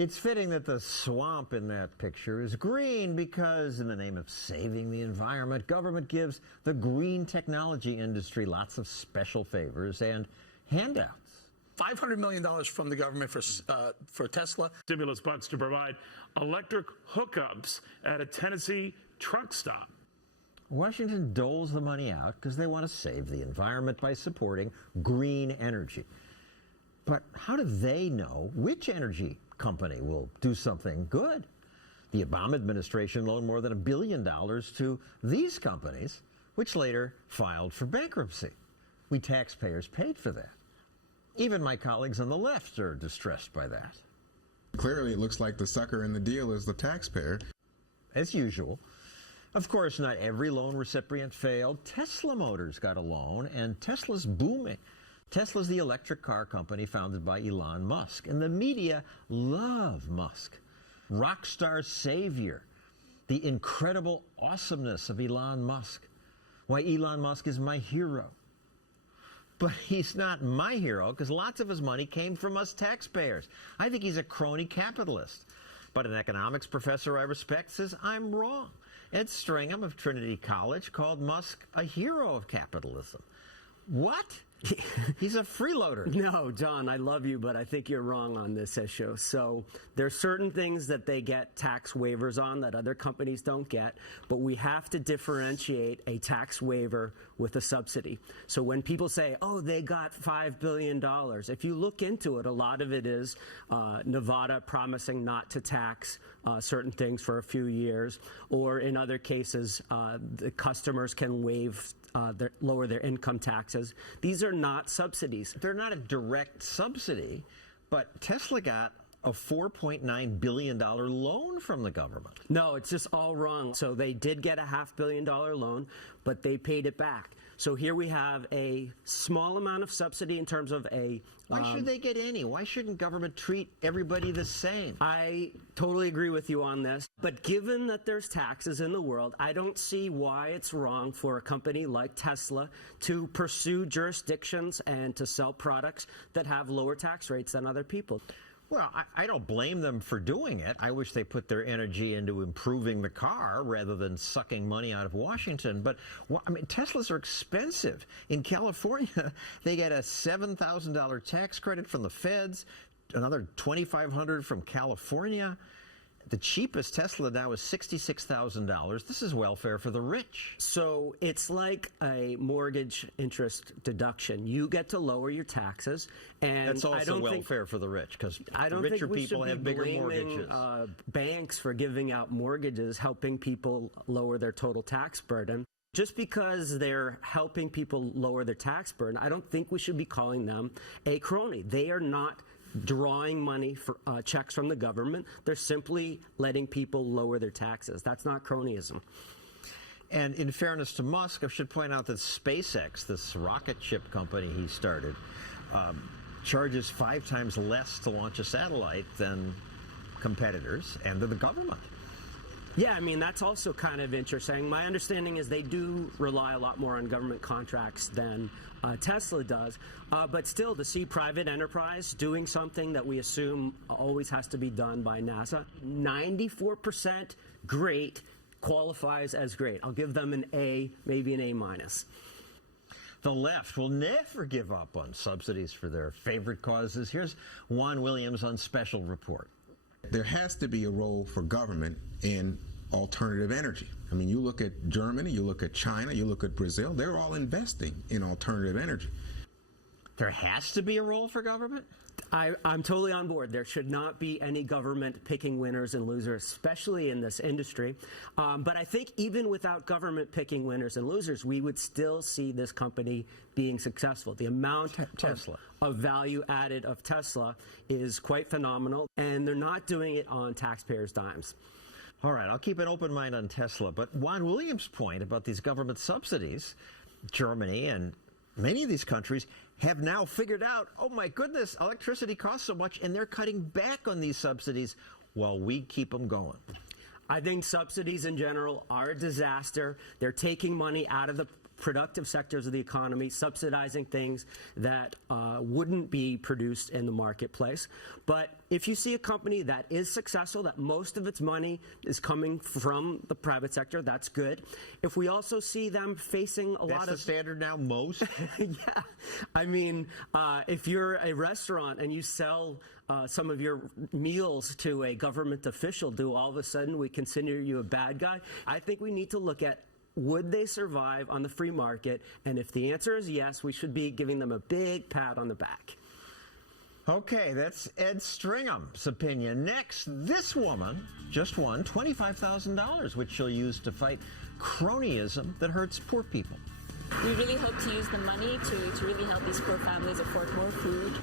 It's fitting that the swamp in that picture is green because, in the name of saving the environment, government gives the green technology industry lots of special favors and handouts. $500 million from the government for Tesla. Stimulus bucks to provide electric hookups at a Tennessee truck stop. Washington doles the money out because they want to save the environment by supporting green energy. But how do they know which energy company will do something good? The Obama administration loaned more than $1 billion to these companies, which later filed for bankruptcy. We taxpayers paid for that. Even my colleagues on the left are distressed by that. Clearly, it looks like the sucker in the deal is the taxpayer. As usual. Of course, not every loan recipient failed. Tesla Motors got a loan, and Tesla's booming. Tesla's the electric car company founded by Elon Musk, and the media love Musk. Rock star savior, the incredible awesomeness of Elon Musk. Why, Elon Musk is my hero. But he's not my hero because lots of his money came from us taxpayers. I think he's a crony capitalist. But an economics professor I respect says I'm wrong. Ed Stringham of Trinity College called Musk a hero of capitalism. What? He's a freeloader. No, John, I love you, but I think you're wrong on this issue. So there's certain things that they get tax waivers on that other companies don't get, but we have to differentiate a tax waiver with a subsidy. So when people say, oh, they got $5 billion, if you look into it, a lot of it is Nevada promising not to tax certain things for a few years, or in other cases, the customers can lower their income taxes. These are not subsidies. They're not a direct subsidy, but Tesla got a $4.9 billion loan from the government. No, it's just all wrong. So they did get a $500 million loan, but they paid it back. So here we have a small amount of subsidy in terms of a... Why should they get any? Why shouldn't government treat everybody the same? I totally agree with you on this. But given that there's taxes in the world, I don't see why it's wrong for a company like Tesla to pursue jurisdictions and to sell products that have lower tax rates than other people. Well, I don't blame them for doing it. I wish they put their energy into improving the car rather than sucking money out of Washington. But, I mean, Teslas are expensive. In California, they get a $7,000 tax credit from the feds, another $2,500 from California. The cheapest Tesla now is $66,000. This is welfare for the rich. So it's like a mortgage interest deduction. You get to lower your taxes, and that's also I don't welfare for the rich because think richer we people have bigger mortgages. Banks for giving out mortgages, helping people lower their total tax burden. Just because they're helping people lower their tax burden, I don't think we should be calling them a crony. They are not drawing money for checks from the government. They're simply letting people lower their taxes. That's not cronyism. And in fairness to Musk, I should point out that SpaceX, this rocket ship company he started, charges 5 times less to launch a satellite than competitors and the government. Yeah, I mean, that's also kind of interesting. My understanding is they do rely a lot more on government contracts than Tesla does. But still, to see private enterprise doing something that we assume always has to be done by NASA, 94% great qualifies as great. I'll give them an A, maybe an A minus. The left will never give up on subsidies for their favorite causes. Here's Juan Williams on Special Report. There has to be a role for government in alternative energy. I mean, you look at Germany, you look at China, you look at Brazil, they're all investing in alternative energy. There has to be a role for government? I'm totally on board. There should not be any government picking winners and losers, especially in this industry. But I think even without government picking winners and losers, we would still see this company being successful. The amount of value added of Tesla is quite phenomenal, and they're not doing it on taxpayers' dimes. All right, I'll keep an open mind on Tesla. But Juan Williams' point about these government subsidies, Germany and many of these countries have now figured out, oh my goodness, electricity costs so much, and they're cutting back on these subsidies while we keep them going. I think subsidies in general are a disaster. They're taking money out of the productive sectors of the economy, subsidizing things that wouldn't be produced in the marketplace. But if you see a company that is successful, that most of its money is coming from the private sector, that's good. If we also see them facing a lot That's the of standard now, most? yeah, I mean, if you're a restaurant and you sell some of your meals to a government official, do all of a sudden we consider you a bad guy? I think we need to look at, would they survive on the free market? And if the answer is yes, we should be giving them a big pat on the back. Okay, that's Ed Stringham's opinion. Next, this woman just won $25,000, which she'll use to fight cronyism that hurts poor people. We really hope to use the money to really help these poor families afford more food.